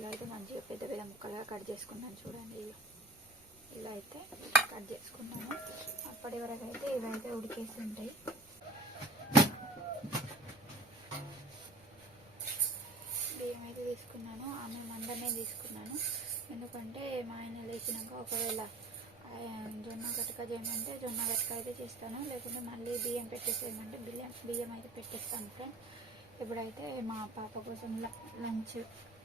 ఇలా అయితే మంచిగా పెద్ద పెద్ద ముక్కలుగా కట్ చేసుకున్నాను చూడండి. ఇలా అయితే కట్ చేసుకున్నాను. అప్పటి వరకు అయితే ఇవైతే ఉడికేసి ఉంటాయి బియ్యం అయితే తీసుకున్నాను. ఆమె మందనే తీసుకున్నాను. ఎందుకంటే మా ఆయన లేచినాక ఒకవేళ జొన్న గట్క చేయమంటే జొన్న గట్క అయితే చేస్తాను. లేకుంటే మళ్ళీ బియ్యం పెట్టేసేయమంటే బియ్యం బియ్యం అయితే పెట్టేస్తాను ఫ్రెండ్ ఇప్పుడైతే మా పాప కోసం లంచ్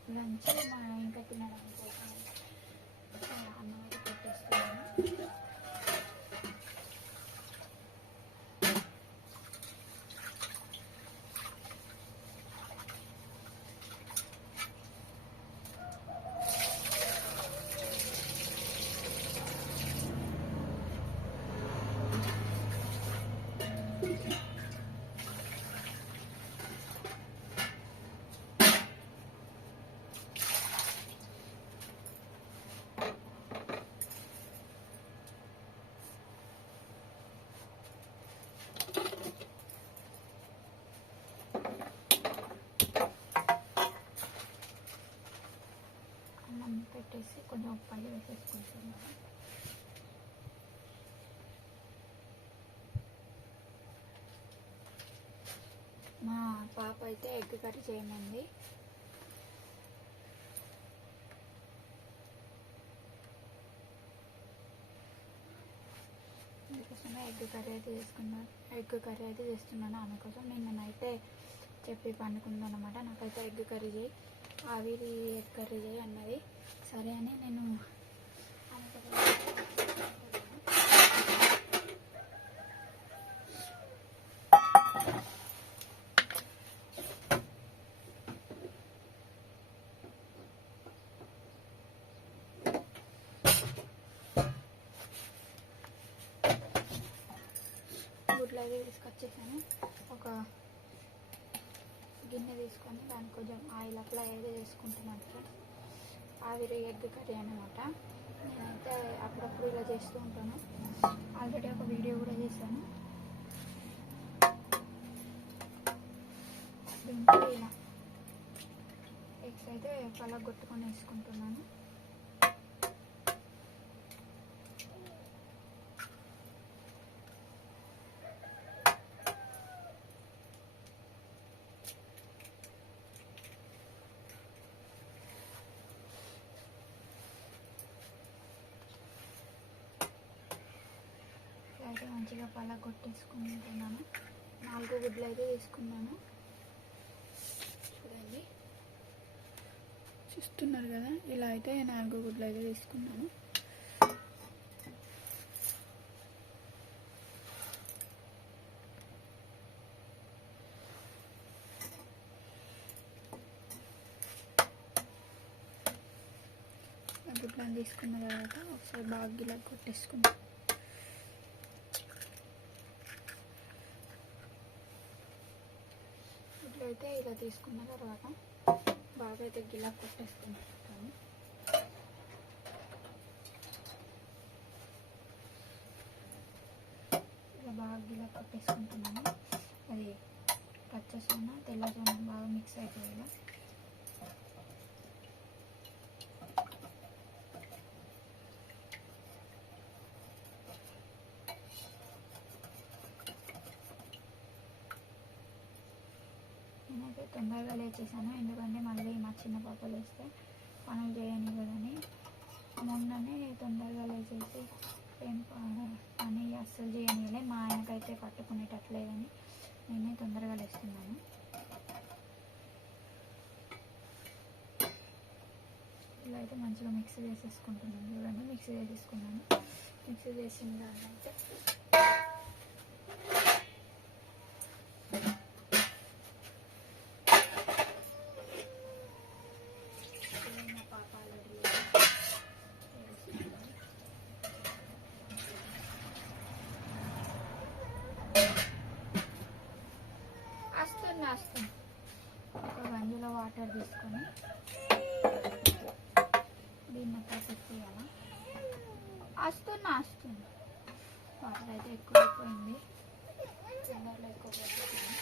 లంచ్ మా ఇంకా తినడం కోసం ఆ, అన్నం పెట్టేస్తున్నాను అన్నం పెట్టేసి కొంచెం ఉప్పల్లి వేసేసుకుంటున్నాను మా పాప అయితే ఎగ్ కర్రీ చేయమంది. అందుకోసమే ఎగ్ కర్రీ అయితే చేసుకున్నాను ఎగ్ కర్రీ అయితే చేస్తున్నాను ఆమె కోసం. నిన్న చెప్పి పండుకుంది అనమాట నాకైతే ఎగ్ కర్రీ చేయి ఆవిరి ఎగ్ కర్రీ చేయి అన్నది. సరే అని నేను ఆమె కోసం గుడ్లు అయితే తీసుకొచ్చేసాను. ఒక గిన్నె తీసుకొని దానికి కొంచెం ఆయిల్ అప్లై అయితే చేసుకుంటున్నాను ఫ్రెండ్స్ ఆవిరి ఎగ్ కర్రీ అనమాట నేనైతే అప్పుడప్పుడు ఇలా చేస్తూ ఉంటాను. ఆల్రెడీ ఒక వీడియో కూడా చేశాను. దీంట్లో ఇలా. ఎగ్స్ అయితే పలగొట్టుకొని వేసుకుంటున్నాను. అయితే మంచిగా పలా కొట్టేసుకుంటున్నాను నాలుగు గుడ్లు అయితే తీసుకున్నాను. చూడండి. చూస్తున్నారు కదా ఇలా అయితే నాలుగు గుడ్లు అయితే తీసుకున్నాను. ఆ గుడ్లను తీసుకున్న తర్వాత ఒకసారి బాగా గిలా కొట్టేసుకున్నాను ఇలా తీసుకున్న తర్వాత బాగా అయితే గిలా కొట్టేసుకుంటాను. ఇలా బాగా గిలా కొట్టేసుకుంటున్నాను. అది పచ్చ సోన తెల్ల సోన బాగా మిక్స్ అయిపోయేలా నేనైతే వచ్చేసాను. ఎందుకంటే మళ్ళీ మా చిన్న పాప లేస్తే పనులు చేయని కదని మొన్ననే తొందరగా లేచేసి ఏం పని అస్సలు చేయనిలే మా ఆయనకైతే పట్టుకునేటట్లేదని నేనే తొందరగా లేస్తున్నాను. ఇలా అయితే మంచిగా మిక్సీ చేసేసుకుంటున్నాను. చూడండి మిక్సీ చేసేసుకున్నాను. మిక్సీ చేసిన దాన్ని అయితే మా పాప ఆల్రెడీ ఏడుస్తుంది. వస్తున్నా వస్తున్నా ఒక గంజులో వాటర్ తీసుకొని దీన్ని అక్కడ పెట్టేయాలా వస్తున్నా వస్తుంది వాటర్ అయితే ఎక్కువ అయిపోయింది చిన్నలో ఎక్కువ పెట్టేసాను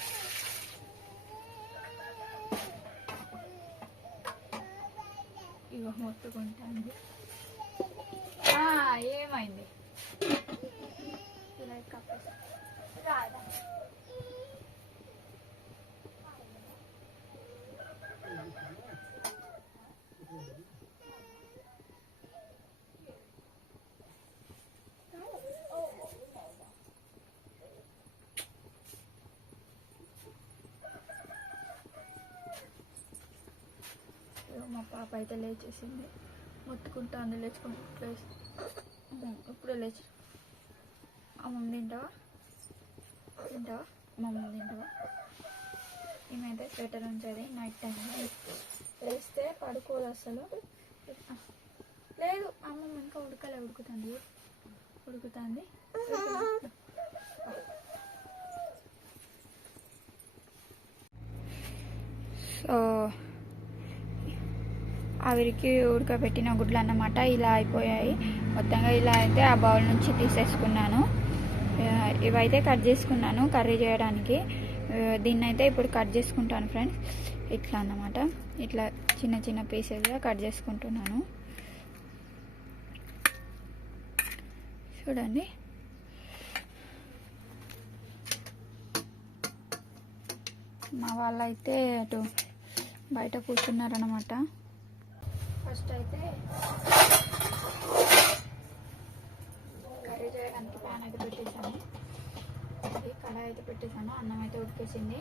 ఇగో మొత్తుకుంటాంది. ఏమైంది? ఇలా కప్పేసి. రాదా? పాప అయితే లేచేసింది. మొత్తుకుంటాంది లేచుకుంటూ లేచి ఇప్పుడే లేచి. అమ్మమ్మ తింటావా? తింటావా? అమ్మమ్మ తింటావా? ఏమైతే స్వెటర్ ఉంచేది నైట్ టైంలో లేస్తే పడుకోదు అసలు. లేదు అమ్మమ్మ ఇంకా ఉడకలే ఉడుకుతుంది. ఉడుకుతుంది. సో ఆవిరికి ఉడకబెట్టిన గుడ్లు అన్నమాట ఇలా అయిపోయాయి. మొత్తంగా ఇలా అయితే ఆ బౌల్ నుంచి తీసేసుకున్నాను. ఇవైతే కట్ చేసుకున్నాను కర్రీ చేయడానికి. దీన్ని అయితే ఇప్పుడు కట్ చేసుకుంటాను ఫ్రెండ్స్. ఇట్లా అన్నమాట. ఇట్లా చిన్న చిన్న పీసెస్గా కట్ చేసుకుంటున్నాను. చూడండి. మా వాళ్ళైతే అటు బయట కూర్చున్నారనమాట ఫస్ట్ అయితే కర్రీ చేయడానికి ప్యాన్ అయితే పెట్టేశాను. అది కడాయి అయితే పెట్టేశాను. అన్నం అయితే ఉడికేసింది.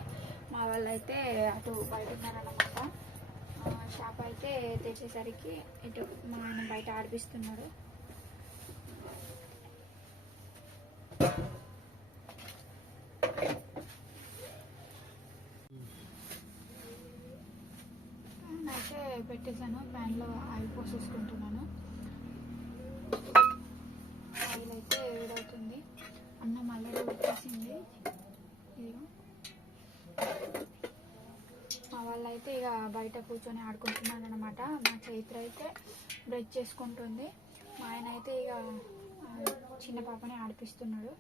మా వాళ్ళు అయితే అటు బయట ఉన్నారనమాట షాప్ అయితే తెచ్చేసరికి ఇటు మా ఆయన బయట ఆడిపిస్తున్నాడు ప్యాన్ అయితే పెట్టేశాను ప్యాన్లో ఆయిల్ పోసేసుకుంటున్నాను ఆయిల్ అయితే వేడవుతుంది అన్నం ఆల్రెడీ వచ్చేసింది. మా వాళ్ళు అయితే ఇక బయట కూర్చొని ఆడుకుంటున్నాను అనమాట మా చైత్ర అయితే బ్రష్ చేసుకుంటుంది. మా ఆయన అయితే ఇక చిన్న పాపని ఆడిపిస్తున్నాడు.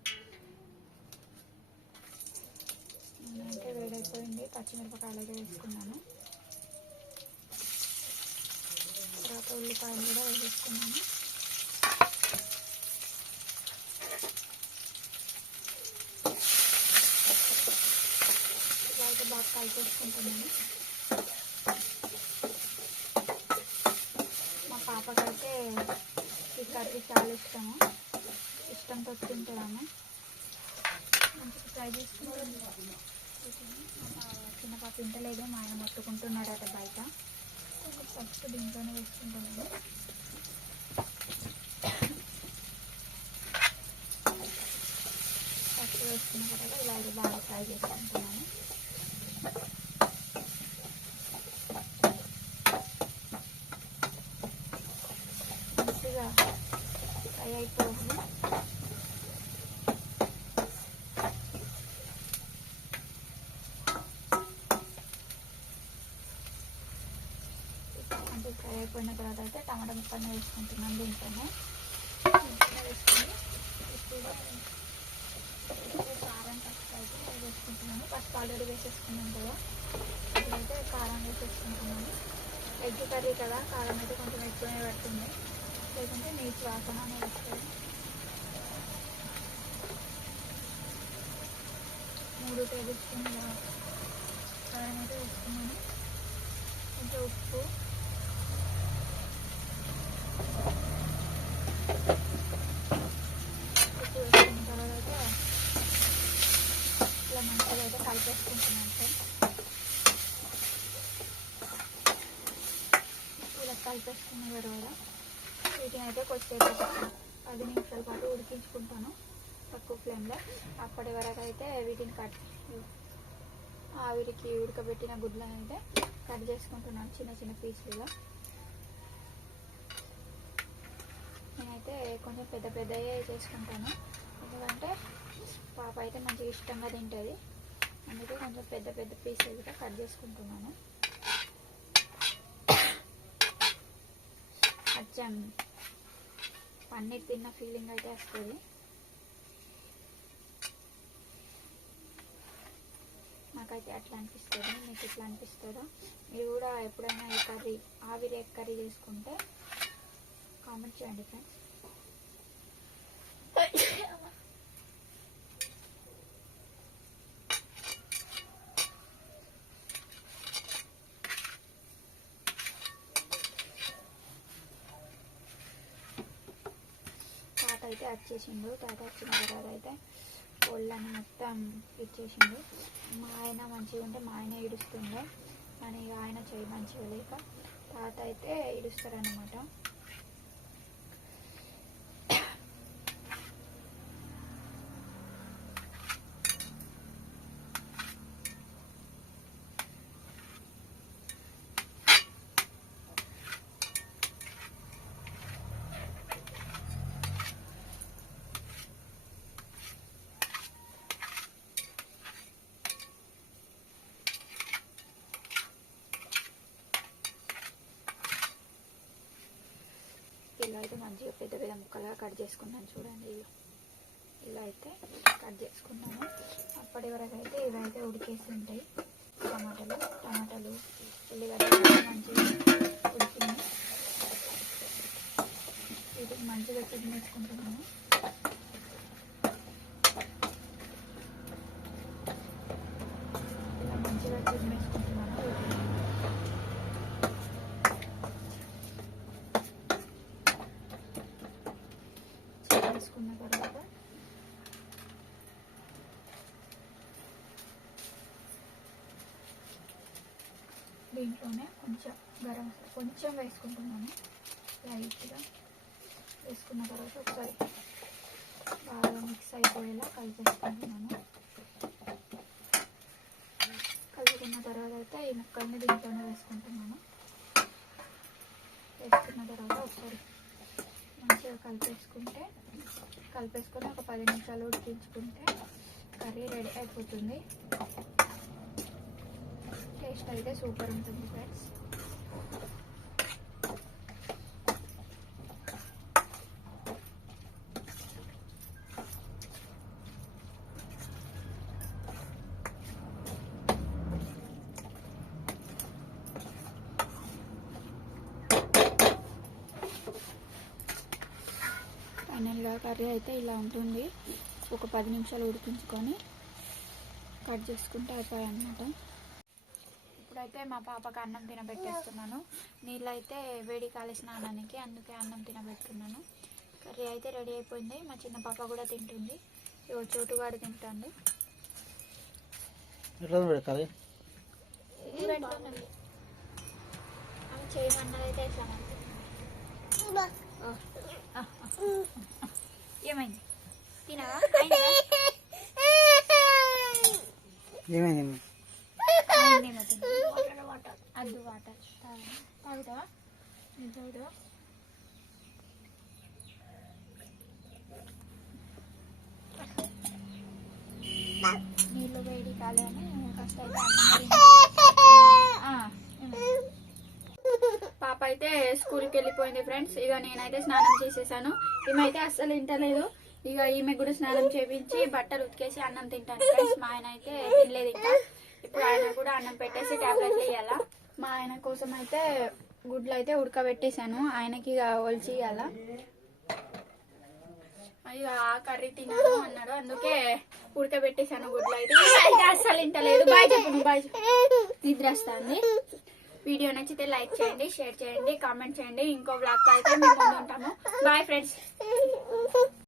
నేనైతే వేడైపోయింది. పచ్చిమిరపకాయలు అయితే వేసుకున్నాను తర్వాత ఉల్లిపాయలు కూడా వేసుకున్నాను అయితే బాగా కలిపేసుకుంటున్నాను. మా పాపకైతే ఈ కర్రీ చాలా ఇష్టము. ఇష్టంతో తింటుందాము మంచిగా ట్రై చేసుకుంటుంది చిన్న పాప తింటలేదు మా ఆయన మొత్తుకుంటున్నాడట బయట. ఇంకా ఫస్ట్ దీంట్లోనే వేసుకుంటాను ఫస్ట్ వేసుకున్న తర్వాత ఇలా బాగా ఫ్రై చేసుకుంటున్నాను మంచిగా ఫ్రై అయిపోయింది అంటే తర్వాత అయితే టమాటా ముక్కలను వేసుకుంటున్నాను దీంట్లోనే. దీంట్లోనే వేసుకొని కారం పసుపు అయితే వేసుకుంటున్నాను. పసుపు ఆల్రెడీ వేసేసుకున్నాను కదా. ఇప్పుడైతే కారం వేసేసుకుంటున్నాను. ఎగ్ కర్రీ కదా కారం అయితే కొంచెం ఎక్కువనే పడుతుంది. లేకుంటే నీటి వాసన అనేది వస్తుంది. మూడు టేబుల్ స్పూన్ల కారం అయితే వేసుకున్నాను. కొంచెం ఉప్పు వేసుకున్న తర్వాత ఇట్లా మంచిగా అయితే కలిపేసుకుంటున్నాను సార్ ఇలా కలిపేసుకున్న తర్వాత వీటిని అయితే కొద్దిసేపు పది నిమిషాల పాటు ఉడికించుకుంటాను తక్కువ ఫ్లేమ్లో. అప్పటి వరకు అయితే వీటిని కట్ ఆవిరికి ఉడకబెట్టిన గుడ్లను అయితే కట్ చేసుకుంటున్నాను చిన్న చిన్న పీసులుగా. నేనైతే కొంచెం పెద్ద పెద్దయే చేసుకుంటాను. ఎందుకంటే పాప అయితే మంచిగా ఇష్టంగా తింటుంది. అందుకే కొంచెం పెద్ద పెద్ద పీసులుగా కట్ చేసుకుంటున్నాను. కొంచెం పన్నీర్ తిన్న ఫీలింగ్ అయితే వస్తుంది. నాకైతే అట్లా అనిపిస్తుంది. మీకు ఇట్లా అనిపిస్తుందో మీరు కూడా ఎప్పుడైనా ఈ కర్రీ ఆవిరి కర్రీ చేసుకుంటే కామెంట్ చేయండి ఫ్రెండ్స్ తాత అయితే వచ్చేసిండు తాత వచ్చిన తర్వాత అయితే ఒళ్ళని మొత్తం ఇచ్చేసిండు మా ఆయన మంచిగా ఉంటే మా ఆయన ఇడుస్తుండే కానీ ఆయన చేయి మంచిగా లేక తాత అయితే ఇడుస్తారనమాట ఇలా అయితే మంచిగా పెద్ద పెద్ద ముక్కలుగా కట్ చేసుకున్నాను చూడండి. ఇలా అయితే కట్ చేసుకున్నాను. అప్పటి వరకు అయితే ఇవైతే ఉడికేసి ఉంటాయి టమాటాలు టమాటాలు ఉల్లిగడ్డలు మంచిగా ఉడికింది. వీటికి మంచిగా చిన్న వేసుకుంటున్నాను ఇలా మంచిగా వేసుకుంటున్నాను వీటిని వేసుకున్న తర్వాత దీంట్లోనే కొంచెం గరం కొంచెం వేసుకుంటున్నాను. లైట్గా వేసుకున్న తర్వాత ఒకసారి బాగా మిక్స్ అయిపోయేలా కలిపేసుకుంటున్నాను. కలుపుకున్న తర్వాత అయితే ఈ ముక్కల్ని దీంట్లోనే వేసుకుంటున్నాను. వేసుకున్న తర్వాత ఒకసారి మంచిగా కలిపేసుకుంటే కలిపేసుకొని ఒక పది నిమిషాలు ఉడికించుకుంటే కర్రీ రెడీ అయిపోతుంది. టేస్ట్ అయితే సూపర్ ఉంటుంది ఫ్రెండ్స్. ఫైనల్గా కర్రీ అయితే ఇలా ఉంటుంది. ఒక పది నిమిషాలు ఉడికించుకొని కట్ చేసుకుంటే అయిపోయాయి అన్నమాట ఇప్పుడైతే మా పాపకి అన్నం తినబెట్టేస్తున్నాను. నీళ్ళు అయితే వేడి కాలి స్నానానికి అందుకే అన్నం తినబెడుతున్నాను. కర్రీ అయితే రెడీ అయిపోయింది. మా చిన్న పాప కూడా తింటుంది. ఇగో చోటుగాడు తింటుంది. ఎట్లా పెడతాది పెడుతున్నది ఆమె చేయమన్నది అయితే ఎట్లా మరి ఓ. ఆ, ఆ. ఏమైంది? తినవా? ఏమైంది. అద్దు వాటర్. తాగుతావా? తాగుతావా? నీళ్ళు వేడి కాలేని ఫస్ట్ పాప అయితే స్కూల్కి వెళ్ళిపోయింది ఫ్రెండ్స్. ఇక నేనైతే స్నానం చేసేసాను. ఈమె అస్సలు తింటలేదు ఇక ఈమె కూడా స్నానం చేపించి బట్టలు ఉతికేసి అన్నం తింటాను. ఫ్రెండ్స్ మా ఆయన అయితే తినలేదు ఇంకా. ఇప్పుడు ఆయన కూడా అన్నం పెట్టేసి టాబ్లెట్లు వేయాలా? మా ఆయన కోసం అయితే గుడ్లు అయితే ఉడకబెట్టేశాను. ఆయనకి ఇక ఒలిచి ఇవ్వాలా అయ్యో ఆ కర్రీ తిన్నాను అన్నాడు. అందుకే ఉడకబెట్టేశాను గుడ్లు అయితే అస్సలు ఇంటలేదు బాయ్ చెప్పు బాయ్ నిద్ర వస్తుంది వీడియో నచ్చితే లైక్ చేయండి షేర్ చేయండి కామెంట్ చేయండి. ఇంకో బ్లాగ్ అయితే మేము ఉంటాము బాయ్ ఫ్రెండ్స్.